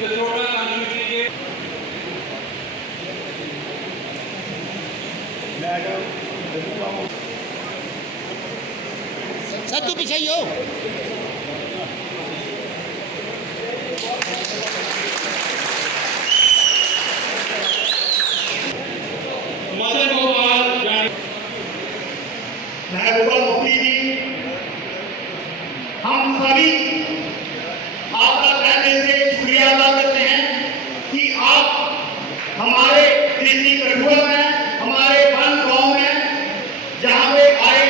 Sir तू पीछे ही हो। महबूबा मुफ्ती जी, हम सभी आपका तहे दिल से शुक्रिया अदा करते हैं कि आप हमारे डिस्ट्रिक्ट कठुआ में, हमारे वन गांव में जहां पे आए,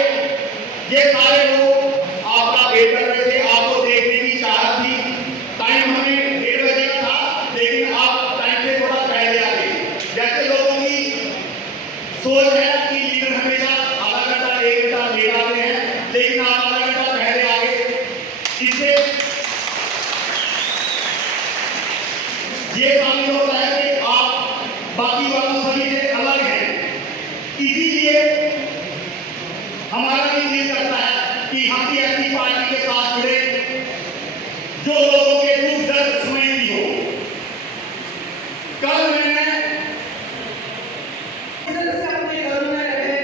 ये सारे लोग आपका वेट कर रहे थे, आपको देखने की चाहत थी। टाइम हमें 1:30 बजे का था, लेकिन आप टाइम से थोड़ा पहले आ गए। जैसे लोगों की सोच है कि लीडर हमेशा आधा घंटा 1 घंटा लेट आते हैं, लेकिन आप आधा घंटा पहले आ गए। इससे ये साबित होता है कि आप बाकी वालों सभी से अलग हैं। इसीलिए हमारा भी दिल करता है कि हम भी ऐसी पार्टी के साथ जुड़े जो लोगों के दुख दर्द समझती हो। कल मैंने अपने घरों में रहे,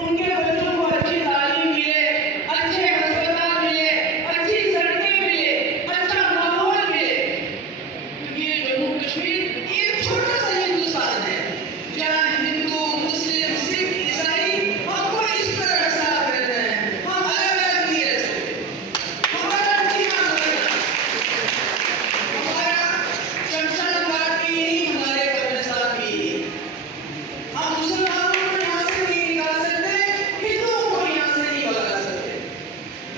उनके बच्चों को अच्छी तालीम मिले, अच्छे अस्पताल मिले, अच्छी सड़कें मिले, अच्छा माहौल मिले। ये जम्मू कश्मीर एक छोटा सा हिंदुस्तान है जहाँ हिंदू, मुस्लिम, सिख, ईसाई हमको इस तरह साथ रहते हैं। हम अलग अलग नहीं रह सकते। हमारा जीवन हमारा शमशान घाट भी यही, हमारे कब्रिस्तान भी यही। हम मुसलमानों को यहाँ से नहीं निकाल सकते, हिंदुओं को यहाँ से नहीं भगा सकते।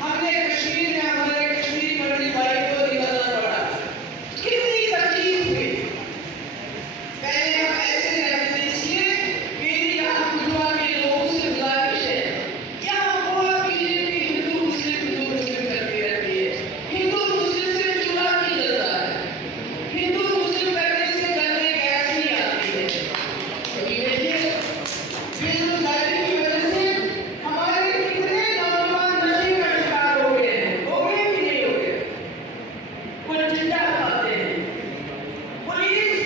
हमने कश्मीर में हमारे कश्मीरी मंडी भाई को निकालना पड़ा, कितनी तकलीफ हुई। पहले हम ऐसे रहते थे, इसलिए मेरी यहाँ कठुआ के लोगों से गुजारिश है, यहाँ बहुत बीजेपी हिंदू मुस्लिम करती रहती है। हिंदू मुस्लिम से चूल्हा नहीं जलता है, हिंदू मुस्लिम करने से घर में गैस नहीं आती है। कभी देखिए बेरोजगारी की वजह से हमारे कितने नौजवान नशे का शिकार हो गए हैं, हो गए कि नहीं हो गए। कुछ चिट्टा खाते हैं, पुलिस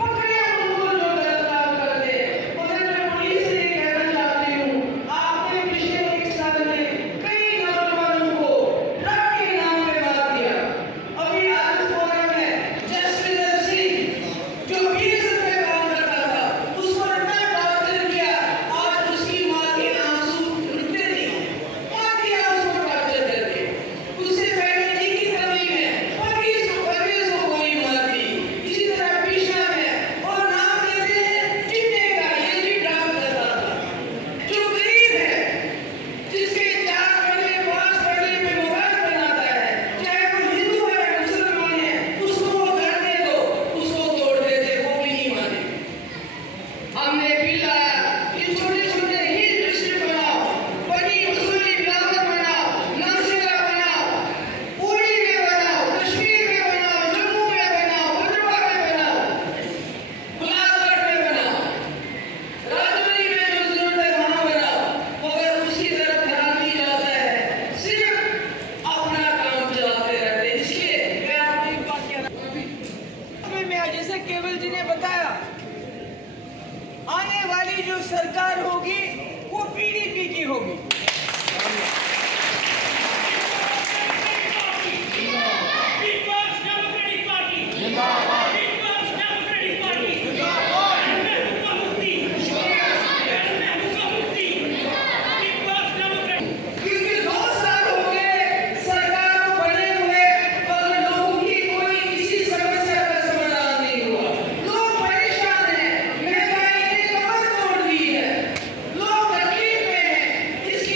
पकड़े उनको जो गलत काम करते हैं। मगर मैं पुलिस से ये कहना चाहती हूँ, आपने पिछले 1 साल में कई नौजवानों को ड्रग के नाम पे मार दिया। अभी आजमगढ़ में जसविंदर सिंह जो 20 रुपए काम करता था, उसको इतना टॉर्चर किया, आज उसकी माँ के आंसू रुकते नहीं। माँ के आंसू टॉर्चर करके उससे पहले निकी तवी में 25 को गोली मार दी। इसी तरह पीछा में और नाम लेते हैं चिट्टे का, ये भी ड्रग करता था। जो गरीब है, जिसके 4 महीने 5 महीने में मोबाइल बनाता है, चाहे वो हिंदू है मुसलमान है, उसको वो घर दे दो, उसको तोड़ देते, वो भी नहीं माने। हमने बिल लाया कि छोटे छोटे हिल डिस्ट्रिक्ट बनाओ, बड़ी मसूरी बिलावल बनाओ, नासिरा बनाओ, उड़ी में बनाओ, कश्मीर में बनाओ, जम्मू में बनाओ, भद्रवाह में बनाओ, गुलाबगढ़ में बनाओ, राजौरी में जो जरूरत है वहां बनाओ। मगर उसकी तरफ ध्यान नहीं जाता है, सिर्फ अपना काम चलाते रहते हैं। इसलिए मैं आपको एक बात कहना मैं जैसे केवल जी ने बताया, आने वाली जो सरकार होगी वो पीडीपी की होगी। पीपल्स डेमोक्रेटिक पार्टी जिंदाबाद, पीपल्स डेमोक्रेटिक पार्टी जिंदाबाद, महबूबा मुफ्ती पीपल्स डेमोक्रेटिक। क्योंकि 2 साल हो गए सरकार को बने हुए, मगर लोगों की कोई किसी समस्या का समाधान नहीं हुआ। लोग परेशान हैं, महंगाई ने कमर तोड़ दी है, लोग तकलीफ में हैं। इसके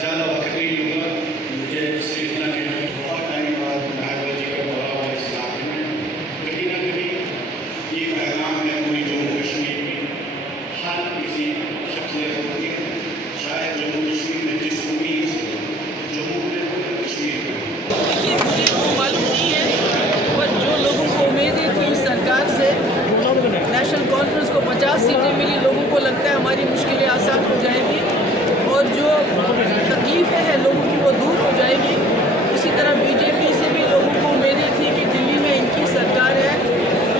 ज़्यादा वक्त नहीं लूँगा। मुझे सिर्फ इतना कहना है, बहुत टाइम बाद बायोलॉजी का दौरा हुआ इस इलाके में। कहीं ना कहीं ये पैगाम है पूरी जम्मू कश्मीर की हर किसी शख्सियत होती है। शायद जम्मू कश्मीर में जिस उम्मीद से जम्मू ने पूरे कश्मीर में देखिए, मुझे वो मालूम नहीं है, पर जो लोगों को उम्मीदें थी इस सरकार से, नेशनल कॉन्फ्रेंस को 50 सीटें मिली, लोगों को लगता है हमारी मुश्किलें आसान हो जाएंगी और जो तकलीफ़ें हैं लोगों की वो दूर हो जाएगी। इसी तरह बीजेपी से भी लोगों को उम्मीदें थी कि दिल्ली में इनकी सरकार है,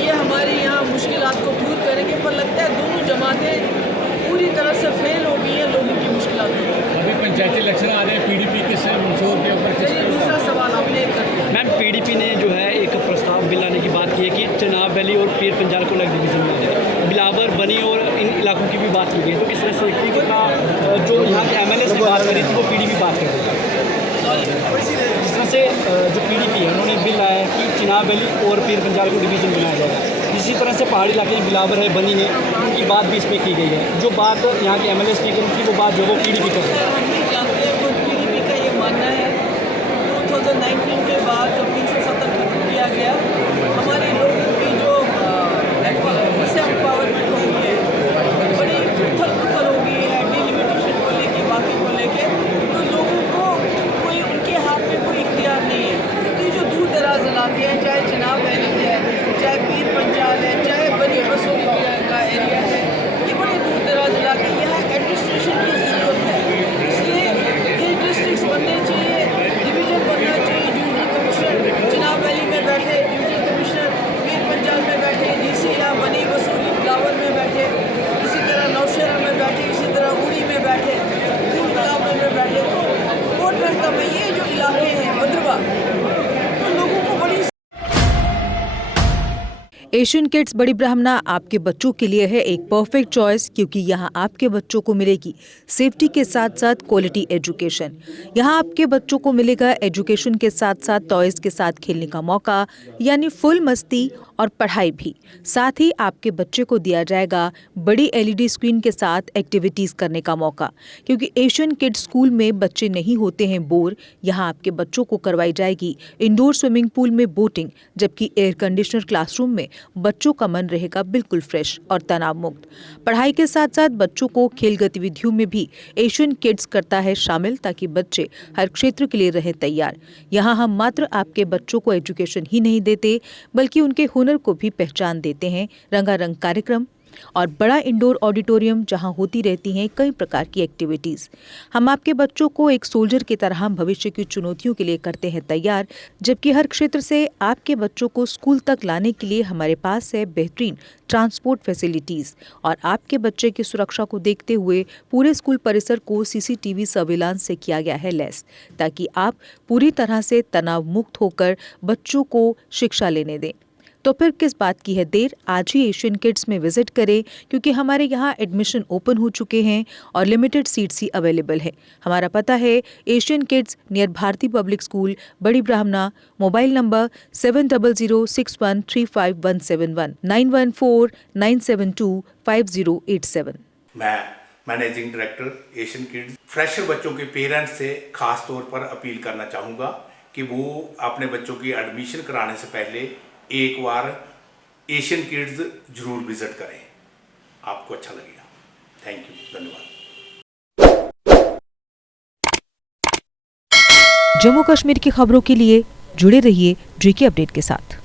ये हमारी यहाँ मुश्किलात को दूर करेंगे, पर लगता है दोनों जमातें पूरी तरह से फेल हो गई हैं लोगों की मुश्किलात को। अभी पंचायती इलेक्शन आ रहे हैं, पीडीपी के सिर्फ मंशूर के ऊपर चलिए दूसरा सवाल आपने कर दिया। मैम, पीडीपी ने जो है एक प्रस्ताव बिल लाने की बात की है कि चनाब वैली और पीर पंजाल को अलग डिवीजन में जाए, बिलावर, बनी और इन इलाकों की भी बात की गई। तो किस तरह से का जो यहाँ के एमएलए की बात करी थी वो पीडीपी बात कर रही है। जिस तरह से जो पीडीपी है उन्होंने बिल लाया है कि चनाब वैली और पीर पंजाल को डिवीजन बनाया जाएगा। इसी तरह से पहाड़ी इलाके में बिलावर है, बनी है, उनकी बात भी इसमें की गई है। जो बात यहाँ के एमएलए ने करी थी वो बात जो वो पीडीपी कर रही है। हम नहीं जानते, वो पीडीपी का ये मानना है 2019 के बाद जब 370 खत्म किया गया, हमारे लोगों की जो एम्पावरमेंट हो गई है, बड़ी उथल पुथल हो गई है डिलिमिटेशन को लेके, बाकी को लेके, तो लोगों को कोई उनके हाथ में कोई इख्तियार नहीं है। तो जो दूर दराज इलाके हैं, चाहे चनाब वैली है, चाहे पीर पंजाल है, चाहे बनी बसोली का एरिया है, ये बड़े दूर दराज इलाके, यहाँ एडमिनिस्ट्रेशन की ज़रूरत है। इसलिए हिल डिस्ट्रिक्ट बनने चाहिए, डिवीज़न बनना चाहिए। डिवीजनल कमिश्नर चनाब वैली में बैठे, डिवीजनल कमिश्नर पीर पंजाल में बैठे, डीसी यहाँ बनी बसोली बिलावर में बैठे, इसी तरह नौशहरा में बैठे, इसी तरह उड़ी में बैठे, बिलावर में बैठे। तो कोट महका में ये जो इलाके हैं भद्रवा, तो लोगों को बड़ी एशियन किड्स बड़ी ब्राह्मणा आपके बच्चों के लिए है एक परफेक्ट चॉइस, क्योंकि यहाँ आपके बच्चों को मिलेगी सेफ्टी के साथ साथ क्वालिटी एजुकेशन। यहाँ आपके बच्चों को मिलेगा एजुकेशन के साथ साथ टॉयज के साथ खेलने का मौका, यानी फुल मस्ती और पढ़ाई भी। साथ ही आपके बच्चे को दिया जाएगा बड़ी एलईडी स्क्रीन के साथ एक्टिविटीज़ करने का मौका, क्योंकि एशियन किड्स स्कूल में बच्चे नहीं होते हैं बोर। यहाँ आपके बच्चों को करवाई जाएगी इंडोर स्विमिंग पूल में बोटिंग, जबकि एयर कंडीशनर क्लासरूम में बच्चों का मन रहेगा बिल्कुल फ्रेश और तनाव मुक्त। पढ़ाई के साथ साथ बच्चों को खेल गतिविधियों में भी एशियन किड्स करता है शामिल, ताकि बच्चे हर क्षेत्र के लिए रहें तैयार। यहाँ हम मात्र आपके बच्चों को एजुकेशन ही नहीं देते, बल्कि उनके हुनर को भी पहचान देते हैं। रंगारंग कार्यक्रम और बड़ा इंडोर ऑडिटोरियम जहां होती रहती हैं कई प्रकार की एक्टिविटीज़। हम आपके बच्चों को एक सोल्जर की तरह भविष्य की चुनौतियों के लिए करते हैं तैयार, जबकि हर क्षेत्र से आपके बच्चों को स्कूल तक लाने के लिए हमारे पास है बेहतरीन ट्रांसपोर्ट फैसिलिटीज़। और आपके बच्चे की सुरक्षा को देखते हुए पूरे स्कूल परिसर को सीसीटीवी सर्विलांस से किया गया है लैस, ताकि आप पूरी तरह से तनाव मुक्त होकर बच्चों को शिक्षा लेने दें। तो फिर किस बात की है देर, आज ही एशियन किड्स में विजिट करें, क्योंकि हमारे यहाँ एडमिशन ओपन हो चुके हैं और लिमिटेड सीट्स ही अवेलेबल है। हमारा पता है Asian kids near Bharti public school, Bari Brahmana. Mobile number 7006135171 9149725087। मैं managing director Asian kids fresher बच्चों के पेरेंट्स से खास तौर पर अपील करना चाहूँगा कि वो अपने बच्चों की एडमिशन कराने से पहले एक बार एशियन किड्स जरूर विजिट करें, आपको अच्छा लगेगा। थैंक यू, धन्यवाद। जम्मू कश्मीर की खबरों के लिए जुड़े रहिए जीके अपडेट के साथ।